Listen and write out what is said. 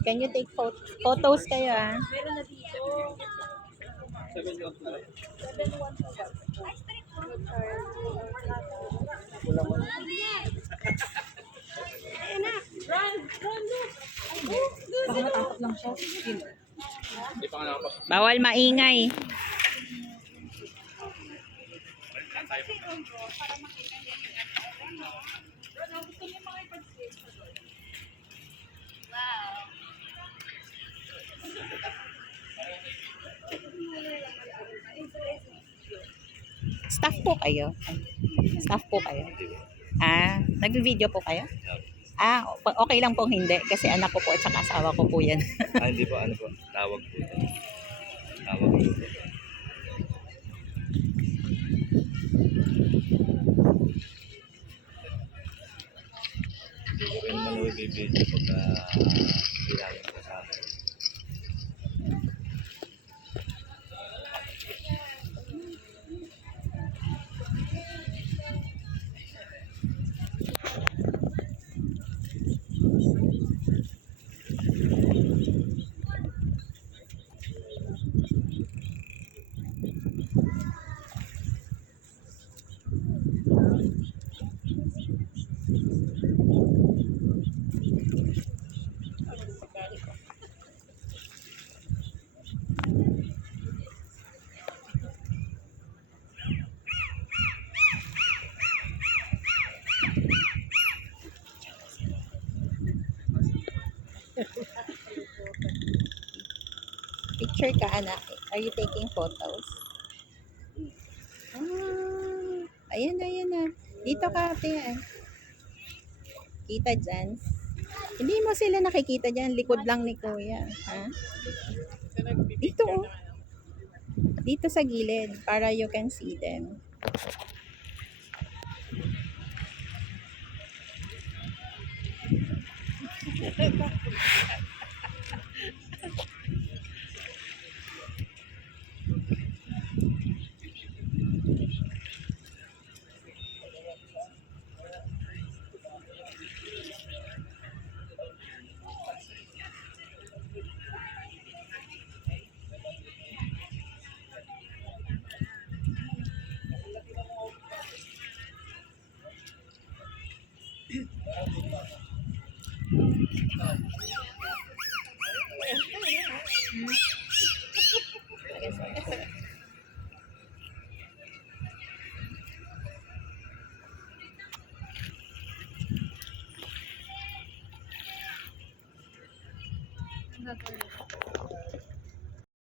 Can you take photos kayo ah? Meron na dito. 7-1. Baka matakot lang siya. Bawal maingay. Staff po kayo? Staff po kayo? Ah, nag-video po kayo? Ah, okay lang pong hindi kasi anak ko po at saka asawa ko po yan. Hindi po, ano po, tawag po. Tawag po. Hindi ko rin naman i-video pagka kailangan ko sa akin. Picture ka, anak. Are you taking photos? Ah, ayan na, ayan na. Dito ka, ate. Kita dyan. Hindi mo sila nakikita dyan. Likod lang ni kuya. Ha? Dito, oh. Dito sa gilid para you can see them.